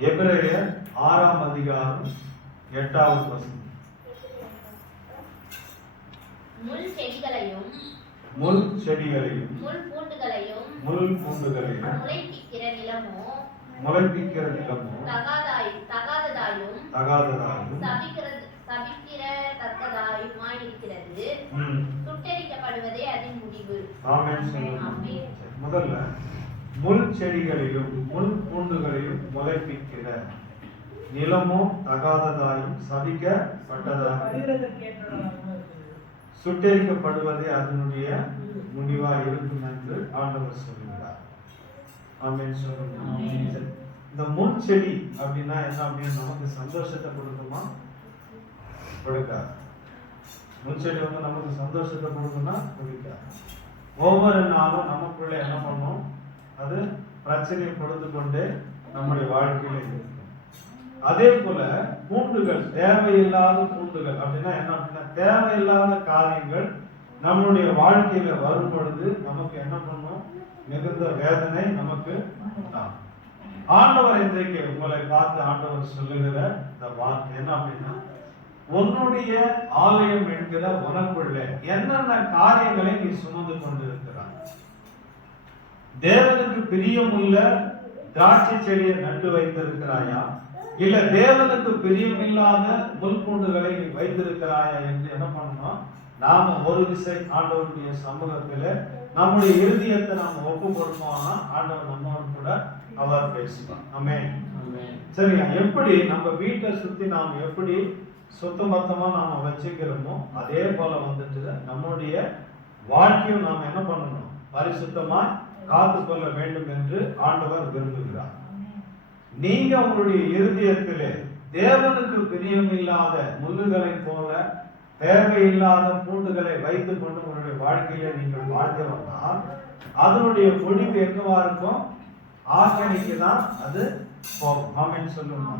எபிரேயர் ஆறாம் அதிகாரம் எட்டாவது வசனம். முள் செடிகளையும் முள் செடிகளையும் முள் பூண்டுகளையும் முள் பூண்டுகளையும் முளைப்பிக்கிற நிலமோ முளைப்பிக்கிற நிலமோ தகாதாய் தகாததாயும் தகாததாயும் சபிக்கிறது சபிக்கிற தக்கதாயுமாயிருக்கிறது ம், சுட்டரிக்கப்படுவதே அதன் முடிவு. ஆமென். முதல்ல முள் செடிகளையும் முள் பூண்டுகளையும் முளைப்பிக்கிற நிலமோ தகாததாயும் சபிக்கப்பட்டதாயும் சுட்டெரிக்கப்படுவதே அதனுடைய முடிவா இருக்கும் என்று ஆண்டவர் சொல்லுகிறார். ஆமென் சொல்லுங்க. இந்த முள் செடி அப்படின்னா என்ன அப்படின்னு நமக்கு சந்தோஷத்தை கொடுக்குமா? கொடுக்காது. முள் செடி வந்து நமக்கு சந்தோஷத்தை கொடுக்குமா? கொடுக்காது. ஒவ்வொரு நாளும் நமக்குள்ள என்ன பண்ணும்? அது பிரச்சனையை கொடுத்து கொண்டே நம்முடைய வாழ்க்கையில இருக்கும். அதே போல பூண்டுகள் தேவையில்லாத பூண்டுகள் அப்படின்னா என்ன அப்படின்னா தேவையில்லாத காரியங்கள் நம்மளுடைய வாழ்க்கையில வரும் பொழுது நமக்கு என்ன பண்ணும்? மிகுந்த வேதனை நமக்கு ஆண்டவர் இன்றைக்கு உங்களை பார்த்து ஆண்டவர் சொல்லுகிற இந்த வார்த்தை என்ன அப்படின்னா உன்னுடைய ஆலயம் என்கிற உனக்குள்ள என்னென்ன காரியங்களை நீ சுமந்து கொண்டிருக்கிற? தேவனுக்கு பிரியமுள்ள திராட்சை செடியை நட்டு வைத்திருக்கிறாயா? இல்ல தேவனுக்கு பிரியமில்லாத முள்பூண்டுகளை நீ வைத்திருக்கிறாயா என்று என்ன பண்ணணும்? நாம ஒரு விசை ஆண்டவருடைய சமூகத்துல நம்முடைய இருதயத்தை நாம ஒப்பு கொடுப்போம்னா ஆண்டவர் நம்மோடு கூட அவர் பேசுவார். ஆமென் சரிங்க எப்படி நம்ம வீட்டை சுத்தி நாம் எப்படி சுத்தமத்தமா நாம வச்சுக்கிறோமோ அதே போல வந்துட்டு நம்முடைய வாழ்க்கையும் நாம் என்ன பண்ணணும்? பரிசுத்தமா காத்து கொள்ள வேண்டும் என்று ஆண்டவர் விரும்புகிறார். நீங்க உங்களுடைய இருதயத்திலே தேவனுக்கு பிரியமில்லாத முள்ளுகளை போல தேவையில்லாத பூண்டுகளை வைத்துக் கொண்டு உங்களுடைய வாழ்க்கையில நீங்கள் வந்தால் அதனுடைய முடிவு எங்கவா இருக்கும்? ஆசனைக்கு தான் அது போகும். சொல்லுங்க.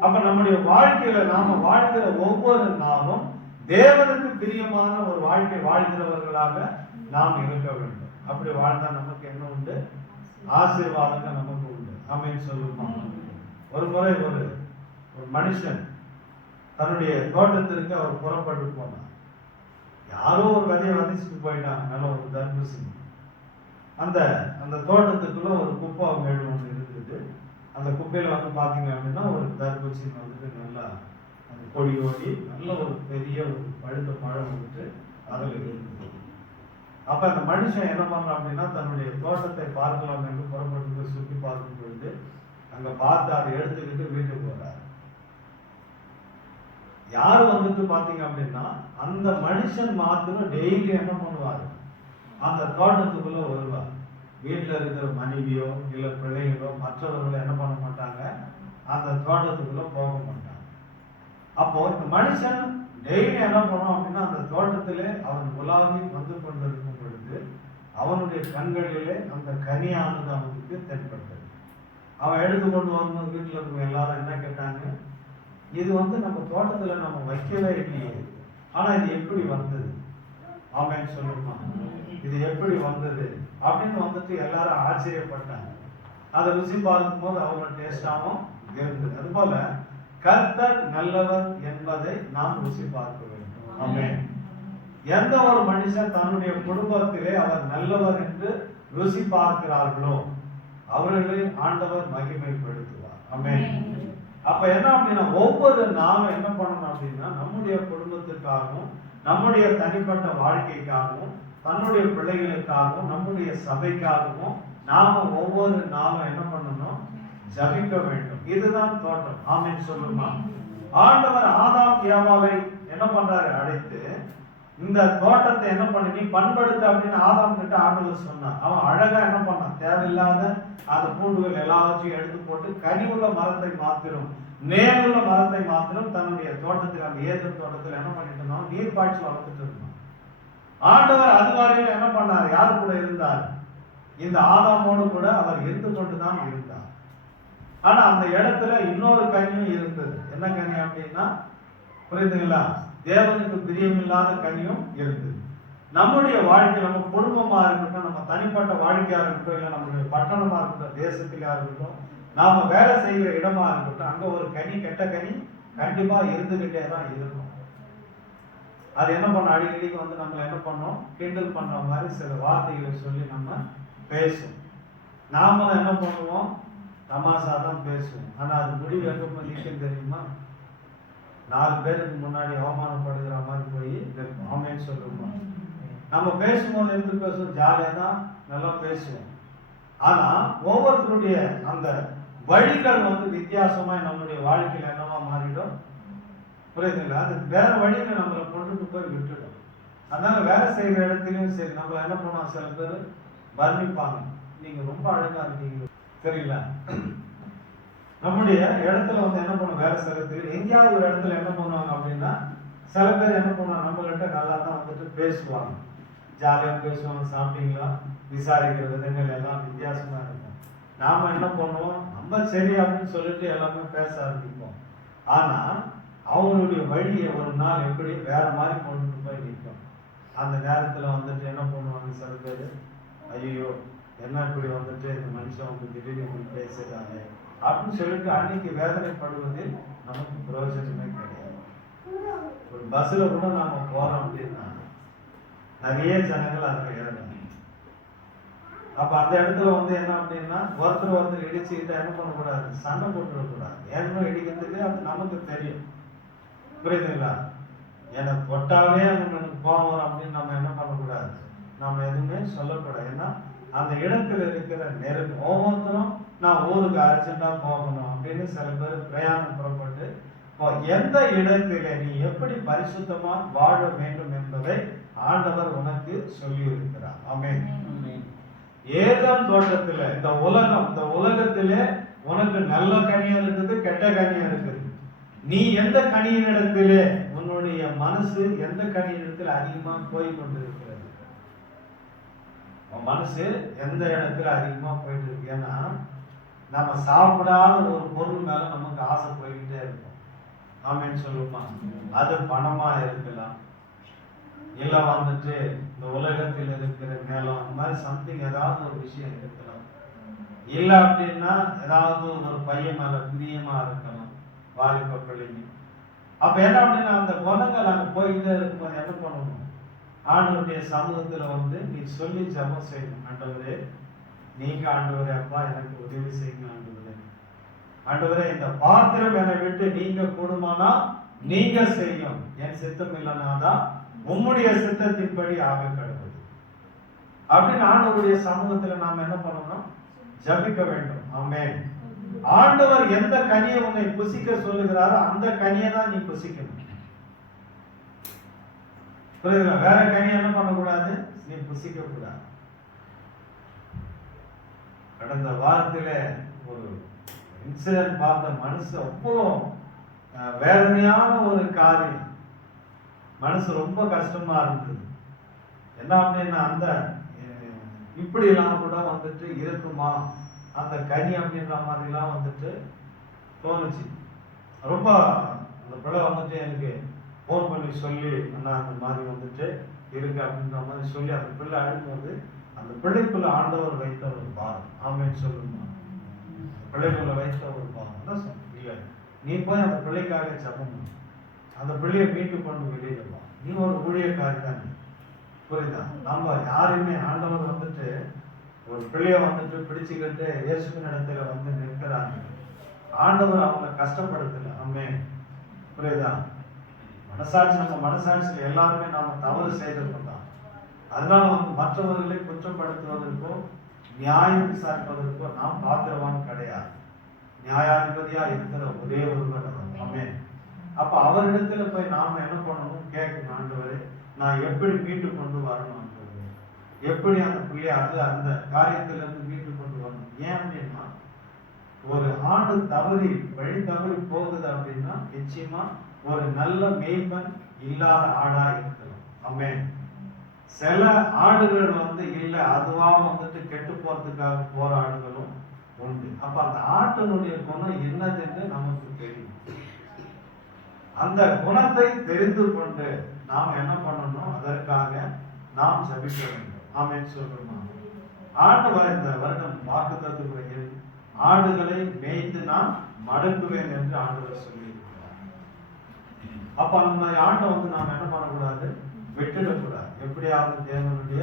அப்ப நம்முடைய வாழ்க்கையில நாம வாழ்கிற ஒவ்வொரு நாளும் தேவனுக்கு பிரியமான ஒரு வாழ்க்கை வாழ்கிறவர்களாக நாம் இருக்க வேண்டும். அப்படி வாழ்ந்தா நமக்கு என்ன உண்டு? ஆசீர்வாதங்கள் நமக்கு உண்டு. ஆமென் சொல்லுமா ஒரு முறை ஒரு ஒரு மனுஷன் தன்னுடைய தோட்டத்திற்கு அவர் புறப்பட்டு போனார். யாரோ ஒரு விதையை விதைச்சிட்டு போயிட்டாங்க. நல்ல ஒரு தர்பூசணி. அந்த அந்த தோட்டத்துக்குள்ள ஒரு குப்பை மேடு ஒன்று இருந்தது அந்த குப்பையில வந்து பாத்தீங்க அப்படின்னா ஒரு தர்பூசணி வந்துட்டு நல்லா அந்த கொடி ஓடி நல்ல ஒரு பெரிய ஒரு பழுத்த பழம் வந்துட்டு அதில் இருந்தது. அப்ப அந்த மனுஷன் என்ன பண்றான் அப்படின்னா தன்னுடைய தோட்டத்தை பார்க்கலாம் என்று புறப்பட்டு போய் சுற்றி பார்க்கும் பொழுது அங்க பார்த்து அதை எடுத்துக்கிட்டு வீட்டுக்கு போறாரு. யார் வந்துட்டு பாத்தீங்க அப்படின்னா அந்த மனுஷன் மாத்திரம் டெய்லி என்ன பண்ணுவாரு? அந்த தோட்டத்துக்குள்ள வருவார். வீட்டுல இருக்கிற மனைவியோ இல்ல பிள்ளைகளோ மற்றவர்களோ என்ன பண்ண மாட்டாங்க? அந்த தோட்டத்துக்குள்ள போக மாட்டாங்க. அப்போ இந்த மனுஷன் டெய்லி என்ன பண்ணுவான் அப்படின்னா அந்த தோட்டத்திலே அவன் உலாவி வந்து கொண்டிருக்கும். பொழுது அவனுடைய கண்களிலே அந்த கனியானது அவனுக்கு தென்பட்டது. அவன் எடுத்து கொண்டு வரும்போது வீட்டில் இருக்கவங்க எல்லாரும் என்ன கேட்டாங்க? இது வந்து நம்ம தோட்டத்தில் நம்ம வைக்கவே இல்லையே. ஆனால் இது எப்படி வந்தது? ஆமென் சொல்லுமா? இது எப்படி வந்தது? அப்படின்னு வந்துட்டு எல்லாரும் ஆச்சரியப்பட்டாங்க. அதை ருசி பார்க்கும்போது அவங்க டேஸ்டாகவும் இருந்தது. அதுபோல கர்த்தர் நல்லவர் என்பதை நாம் ருசி பார்க்க வேண்டும். ஆமேன். எந்த ஒரு மனுஷன் தன்னுடைய குடும்பத்திலே அவர் நல்லவர் என்று ருசி பார்க்கிறார்களோ அவர்களை ஆண்டவர் மகிமைப்படுத்துவார். அமே அப்ப என்ன அப்படின்னா ஒவ்வொரு நாம என்ன பண்ணணும் அப்படின்னா நம்முடைய குடும்பத்துக்காகவும் நம்முடைய தனிப்பட்ட வாழ்க்கைக்காகவும் தன்னுடைய பிள்ளைகளுக்காகவும் நம்முடைய சபைக்காகவும் நாம ஒவ்வொரு நாளும் என்ன பண்ணணும்? ஜபிக்க வேண்டும். இதுதான் தோட்டம் ஆமென் சொல்லுமா? ஆண்டவர் ஆதாம் ஏவாளை என்ன பண்றாரு? அழைத்து இந்த தோட்டத்தை என்ன பண்ணி நீ பண்படுத்த அப்படின்னு ஆதாம் கிட்ட ஆண்டவர் சொன்னான் அவன் அழகா என்ன பண்ணான்? தேவையில்லாத அந்த பூண்டுகள் எல்லாவற்றையும் எடுத்து போட்டு கனி உள்ள மரத்தை மாத்திரும் நேருள்ள மரத்தை மாத்திரம் தன்னுடைய தோட்டத்தில் அந்த ஏதர் தோட்டத்தில் என்ன பண்ணிட்டு இருந்தோம் நீர் பாய்ச்சி வளர்த்துட்டு இருந்தோம் ஆண்டவர் அது வரையும் என்ன பண்ணார்? யார் கூட இருந்தார்? இந்த ஆதாமோடு கூட அவர் இருந்து கொண்டுதான் இருந்தார். ஆனா அந்த இடத்துல இன்னொரு கனியும் இருந்தது. என்ன கனி அப்படின்னா புரியுதுங்களா? தேவனுக்கு பிரியமில்லாத கனியும் இருந்தது. நம்முடைய வாழ்க்கை நம்ம குடும்பமா இருக்கட்டும் நம்ம தனிப்பட்ட வாழ்க்கையா இருக்கட்டும் இல்லை நம்மளுடைய பட்டணமா இருக்கட்டும் தேசத்திலா இருக்கட்டும் நாம வேலை செய்கிற இடமா இருக்கட்டும் அங்க ஒரு கனி கெட்ட கனி கண்டிப்பா இருந்துகிட்டே தான் இருக்கும். அது என்ன பண்ண அடிக்கடி வந்து நம்ம என்ன பண்ணோம்? கிண்டல் பண்ற மாதிரி சில வார்த்தைகளை சொல்லி நம்ம பேசும் நாம என்ன பண்ணுவோம்? தமாசா தான் பேசுவோம். ஆனா அது முடிவு எங்க நிற்கும் தெரியுமா? நாலு பேருக்கு முன்னாடி அவமானப்படுகிற மாதிரி போய் ஆமேன்னு சொல்லுவோம் நம்ம பேசும்போது எப்படி பேசுவோம்? ஜாலியாக தான் நல்லா பேசுவோம். ஆனா ஒவ்வொருத்தருடைய அந்த வழிகள் வந்து வித்தியாசமா நம்முடைய வாழ்க்கையில என்னவா மாறிடும்? புரியுதுங்களா? அது வேற வழியில நம்மளை கொண்டுட்டு போய் விட்டுடும். அதனால வேலை செய்யற இடத்துலயும் சரி நம்மள என்ன பண்ணுவோம் சில பேர் வர்ணிப்பாங்க. நீங்க ரொம்ப அழகா இருக்கீங்க. சரிங்களா நம்முடைய இடத்துல வந்து என்ன பண்ணுவோம் வேலை பேர் எங்கேயாவது ஒரு இடத்துல என்ன பண்ணுவாங்க அப்படின்னா சில பேர் என்ன பண்ணுவாங்க? நம்மகிட்ட நல்லா தான் வந்துட்டு பேசுவாங்க. ஜாலியாக பேசுவாங்க சாப்பிட்டீங்களா? விசாரிக்கிற விதங்கள் எல்லாம் வித்தியாசமாக இருக்கும். நாம் என்ன பண்ணுவோம்? நம்ம சரி அப்படின்னு சொல்லிட்டு எல்லாமே பேச ஆரம்பிப்போம். ஆனால் அவங்களுடைய வழியை ஒரு நாள் எப்படி வேற மாதிரி கொண்டு போய் நிற்கும்? அந்த நேரத்தில் வந்துட்டு என்ன பண்ணுவாங்க சில பேர்? ஐயோ என்ன இப்படி வந்துட்டு இந்த மனுஷன் வந்து திடீர்னு இப்படி பேசுறாங்க அப்படின்னு சொல்லிட்டு அன்னைக்கு வேதனைப்படுவதில் நமக்கு பிரயோஜனமே கிடையாது. ஒரு பஸ்ஸில் கூட நாம் போகிறோம் அப்படின்னா நிறைய ஜனங்கள் அதில் ஏறணும். அப்போ அந்த இடத்துல வந்து என்ன அப்படின்னா ஒருத்தர் ஒருத்தர் இடிச்சுக்கிட்டா என்ன பண்ணக்கூடாது? சண்டை போட்டுடக்கூடாது ஏன்னா இடிக்கிறதுக்கு அது நமக்கு தெரியும். புரியுதுங்களா? ஏன்னா தொட்டாலே அவங்களுக்கு கோபம் அப்படின்னு நம்ம என்ன பண்ணக்கூடாது? நம்ம எதுவுமே சொல்லக்கூடாது. ஏன்னா அந்த இடத்துல இருக்கிற நெருப்பு ஒவ்வொருத்தரும் நான் ஊருக்கு அர்ஜென்டா போகணும் அப்படின்னு சில பேர் பிரயாணம் புறப்பட்டு எந்த இடத்திலே நீ எப்படி பரிசுத்தமா வாழ வேண்டும் என்பதை ஆண்டவர் உனக்கு சொல்லி இருக்கிறார் ஆமென். ஏதம் தோட்டத்துல இந்த உலகம் இந்த உலகத்திலே உனக்கு நல்ல கனியா இருக்குது கெட்ட கனியா இருக்குது. நீ எந்த கனியினிடத்திலே உன்னுடைய மனசு எந்த கனியினிடத்தில் அதிகமா போய் கொண்டிருக்கிறது? உன் மனசு எந்த இடத்துல அதிகமாக போயிட்டு இருக்கு ஏன்னா நம்ம சாப்பிடாத ஒரு பொருள் மேலே நமக்கு ஆசை போய்கிட்டே இருக்கும். ஆமேன்னு சொல்லுமா? அது பணமாக இருக்கலாம். இல்லை வந்துட்டு இந்த உலகத்தில் இருக்கிற நிலம் அந்த மாதிரி சம்திங் ஏதாவது ஒரு விஷயம் இருக்கலாம். இல்லை அப்படின்னா ஏதாவது ஒரு பையன் மேலே பிரியமாக இருக்கலாம். வாலிப பிள்ளைங்க. அப்போ என்ன அப்படின்னா அந்த குணங்கள் அங்கே போய்கிட்டே இருக்கும்போது என்ன பண்ணணும்? ஆண்டவருடைய சமூகத்துல வந்து நீ சொல்லி ஜெபம் செய்யணும். ஆண்டவரே நீங்க ஆண்டவரே அப்பா எனக்கு உதவி செய்யுங்க ஆண்டவரே. ஆண்டவரே இந்த பாத்திரம் என்னை விட்டு நீங்க கூடுமானா நீங்க செய்யும். என் சித்தம் இல்லைனாதான் உம்முடைய சித்தத்தின்படி ஆக கடவுள். அப்படின்னு ஆண்டவருடைய சமூகத்துல நாம் என்ன பண்ணணும் ஜபிக்க வேண்டும். ஆமென். ஆண்டவர் எந்த கனியை உன்னை புசிக்க சொல்லுகிறாரோ அந்த கனியை தான் நீ புசிக்கணும். புரியுதுங்களா வேற கனி என்ன பண்ணக்கூடாது? நீ புசிக்க கூடாது கடந்த வாரத்தில் ஒரு இன்சிடென்ட் பார்த்த மனசு அவ்வளோ வேதனையான ஒரு காரியம். மனசு ரொம்ப கஷ்டமா இருந்தது. என்ன அப்படின்னா அந்த இப்படிலாம் கூட வந்துட்டு இருக்குமா? அந்த கனி அப்படின்ற மாதிரிலாம் வந்துட்டு தோணுச்சு. ரொம்ப அந்த பிள்ளை வந்துட்டு எனக்கு ஃபோன் பண்ணி சொல்லி அண்ணா அந்த மாதிரி வந்துட்டு இருக்கு அப்படின்ற மாதிரி சொல்லி அந்த பிள்ளை அழும்போது அந்த பிள்ளைக்குள்ள ஆண்டவர் வைத்த ஒரு பாரம். ஆமேன்னு சொல்லுமா பிள்ளைக்குள்ள வைத்த ஒரு பாரம். தான் இல்லை. நீ போய் அந்த பிள்ளைக்காக ஜெபம் அந்த பிள்ளையை மீட்டு கொண்டு வெளியில வா. நீ ஒரு ஊழியக்காரி தானே புரியுதா? நம்ம யாருமே ஆண்டவர் வந்துட்டு ஒரு பிள்ளைய வந்துட்டு பிடிச்சுக்கிட்டு இயேசுவின் இடத்துல வந்து நிற்கிறாங்க. ஆண்டவர் அவங்கள கஷ்டப்படுத்தல. அம்மே புரியுதா? மனசாட்சி நம்ம மனசாட்சியில் எல்லாருமே நாம் தவறு செய்திருக்கோம் தான் அதனால வந்து மற்றவர்களை குற்றப்படுத்துவதற்கோ நியாயம் விசாரிப்பதற்கோ நாம் பாத்திரவான் கிடையாது. நியாயாதிபதியா இருக்கிற ஒரே ஒருவர் அமே அப்போ அப்ப அவரிடத்துல போய் நாம என்ன பண்ணணும்? கேட்கணும் ஆண்டவரே நான் எப்படி மீட்டு கொண்டு வரணும்? எப்படி அந்த பிள்ளையை அது அந்த காரியத்திலிருந்து மீட்டு கொண்டு வரணும்? ஏன் அப்படின்னு ஒரு ஆடு தவறி வழி தவறி போகுது அப்படின்னா நிச்சயமா ஒரு நல்ல மேய்ப்பன் இல்லாத ஆடா இருக்கலாம். சில ஆடுகள் வந்து இல்லை அதுவா வந்துட்டு கெட்டு போறதுக்காக போற ஆடுகளும் உண்டு. அப்ப அந்த ஆட்டினுடைய குணம் என்னதுன்னு நமக்கு தெரியும். அந்த குணத்தை தெரிந்து கொண்டு நாம் என்ன பண்ணணும்? அதற்காக நாம் சபிக்க வேண்டும். ஆமேன்னு சொல்றோமா? ஆண்டு வரைந்த வருடம் வாக்கு தத்துவ ஆடுகளை மேய்த்து நான் மடக்குவேன் என்று ஆண்டவர் சொல்லியிருக்கிறார். அப்ப அந்த மாதிரி ஆட்டை வந்து நாம் என்ன பண்ணக்கூடாது? விட்டுடக்கூடாது. எப்படியாவது தேவனுடைய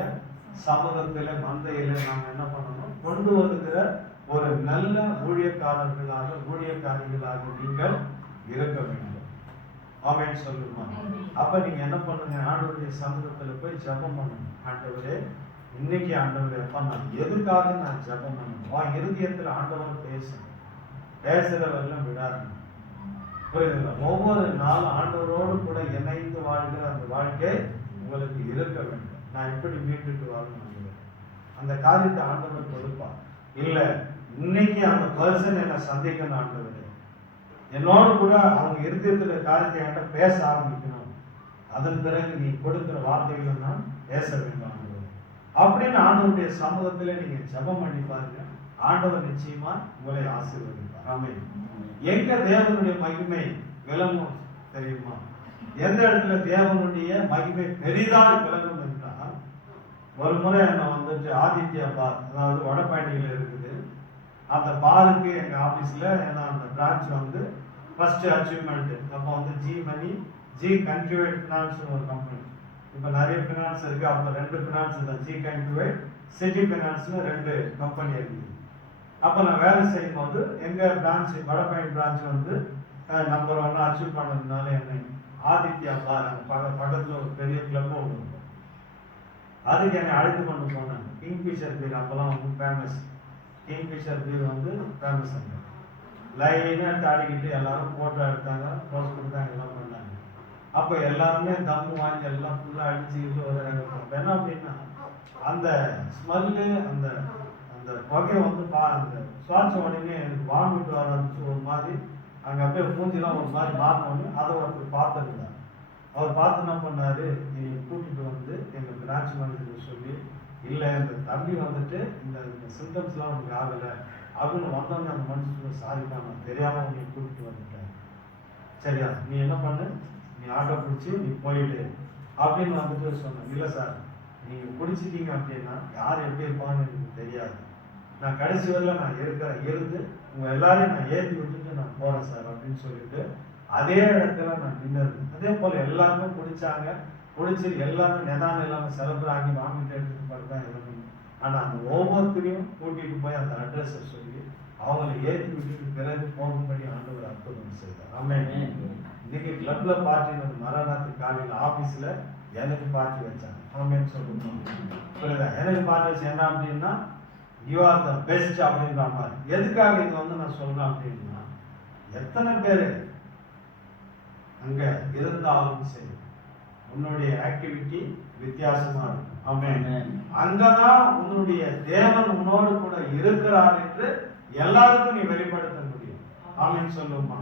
சமூகத்தில மந்தையில நாம் என்ன பண்ணணும்? கொண்டு வருகிற ஒரு நல்ல ஊழியக்காரர்களாக ஊழியக்காரிகளாக நீங்கள் இருக்க வேண்டும். ஆமென் சொல்லுமா? அப்ப நீங்க என்ன பண்ணுங்க? ஆண்டவருடைய சமூகத்துல போய் ஜெபம் பண்ணணும் ஆண்டவரே இன்னைக்கு ஆண்டவர் அப்பா நான் எதுக்காக நான் ஜெபம் பண்ணணும்? வா இருதயத்துல ஆண்டவர் பேசணும் பேசுறவெல்லாம் விடாது புரியுதுங்களா? ஒவ்வொரு நாளும் ஆண்டவரோடு கூட இணைந்து வாழ்கிற அந்த வாழ்க்கை உங்களுக்கு இருக்க வேண்டும். நான் எப்படி மீட்டுட்டு வரணும் அந்த காரியத்தை ஆண்டவர் கொடுப்பா இல்லை இன்னைக்கு அந்த பர்சன் என்னை சந்திக்கணும் ஆண்டவர். என்னோடு கூட அவங்க இருதயத்தில் காரியத்தை என்கிட்ட பேச ஆரம்பிக்கணும். அதன் பிறகு நீ கொடுக்குற வார்த்தைகளை நான் பேச வேண்டும். அப்படின்னு ஆண்டவருடைய சமூகத்தில் நீங்க ஜெபம் பண்ணி பாருங்க. ஆண்டவர் நிச்சயமா உங்களை ஆசீர்வதிப்பார். ஆமென். எங்க தேவனுடைய மகிமை விளங்கும் தெரியுமா? எந்த இடத்துல தேவனுடைய மகிமை பெரிதாக விளங்கும் என்றால் ஒரு முறை என்ன வந்துட்டு ஆதித்யா பார் அதாவது வடபழனியில் இருக்குது. அந்த பாருக்கு எங்கள் ஆஃபீஸில் ஏன்னா அந்த பிரான்ச் வந்து ஃபர்ஸ்ட் அச்சீவ்மெண்ட் அப்போ வந்து ஜி மணி ஜி கன்க்யூவேட் ஃபினான்ஸ் ஒரு கம்பெனி இப்போ நிறைய ஃபினான்ஸ் இருக்கு. அப்போ ரெண்டு ஃபினான்ஸ் தான் ஜி கன்க்யூவேட் சிட்டி ஃபினான்ஸ்னு ரெண்டு கம்பெனி இருக்குது அப்போ நான் வேலை செய்யும் போது எங்கள் பிரான்ச் வடபயன் பிரான்ச் வந்து நம்பர் ஒன் அச்சீவ் பண்ணதுனால என்னை ஆதித்யா பார் அங்க பக்கத்தில் ஒரு பெரிய கிளப் ஒன்று இருக்கும். அதுக்கு என்னை அழைத்து கொண்டு போனாங்க. கிங்ஃபிஷர் பீர் அப்போல்லாம் வந்து ஃபேமஸ் கிங்ஃபிஷர் பீர் வந்து ஃபேமஸ் அங்கே. லைனாக தாடிக்கிட்டு எல்லாரும் ஃபோட்டோ எடுத்தாங்க க்ளோஸ் கொடுத்தாங்க எல்லாம் பண்ணாங்க. அப்போ எல்லாருமே தம்மு வாங்கி எல்லாம் ஃபுல்லாக அடிச்சு இது அப்ப என்ன அப்படின்னா அந்த ஸ்மெல்லு அந்த அந்த புகையை வந்து பா அந்த சுவாச உடனே எனக்கு வாமிட்டு வர ஆரம்பிச்சு ஒரு மாதிரி அங்கே அப்படியே மூஞ்சிலாம் ஒரு மாதிரி மாறினோடனே அதை ஒருத்தர் பார்த்துருந்தார். அவர் பார்த்து என்ன பண்ணாரு நீ கூட்டிட்டு வந்து எங்கள் பிரான்ச் மேனேஜர் சொல்லி இல்லை இந்த தம்பி வந்துட்டு இந்த இந்த சிம்டம்ஸ்லாம் உனக்கு ஆகலை. அப்படின்னு வந்தோடனே அந்த மனுஷன் சாரிப்பா நான் தெரியாமல் உன்னை கூட்டிட்டு வந்துட்டேன். சரியா நீ என்ன பண்ணு? ஆட்டோ பிடிச்சி நீ போயிடு அப்படின்னு வந்துட்டு சொன்னேன். இல்லை சார் நீங்கள் பிடிச்சிட்டீங்க அப்படின்னா யார் எப்படி இருப்பான்னு எனக்கு தெரியாது. நான் கடைசி வரல நான் இருக்கிறேன் இருந்து உங்கள் எல்லாரையும் நான் ஏற்றி விட்டுட்டு நான் போகிறேன் சார் அப்படின்னு சொல்லிட்டு அதே இடத்துல நான் நின்று அதே போல் எல்லாருமே பிடிச்சாங்க பிடிச்சி எல்லாமே நிதானம் இல்லாம செலப்ராகி வாங்கிட்டு எடுத்துட்டு போறது தான் இருக்கணும் ஆனால் அந்த ஒவ்வொருத்தரையும் கூட்டிகிட்டு போய் அந்த அட்ரஸை சொல்லி அவங்களை ஏற்றி விட்டுட்டு பிறகு போகும்படி ஆண்டவர் அற்புதம் செய்தார். ஆமென். இன்னைக்கு கிளப்ல பார்ட்டி மரணாத்து காலையில ஆபீஸ்ல எனக்கு பார்ட்டி வச்சாங்க. ஆமென் சொல்லணும் புரியுதா? எனக்கு பார்ட்டி வச்சு என்ன அப்படின்னா யூ ஆர் த பெஸ்ட் அப்படின்ற மாதிரி. எதுக்காக இங்க வந்து நான் சொல்றேன் அப்படின்னா எத்தனை பேர் அங்க இருந்தாலும் சரி உன்னுடைய ஆக்டிவிட்டி வித்தியாசமா இருக்கும். ஆமென். அங்கதான் உன்னுடைய தேவன் உன்னோடு கூட இருக்கிறார் என்று எல்லாருக்கும் நீ வெளிப்படுத்த முடியும். ஆமென் சொல்லுமா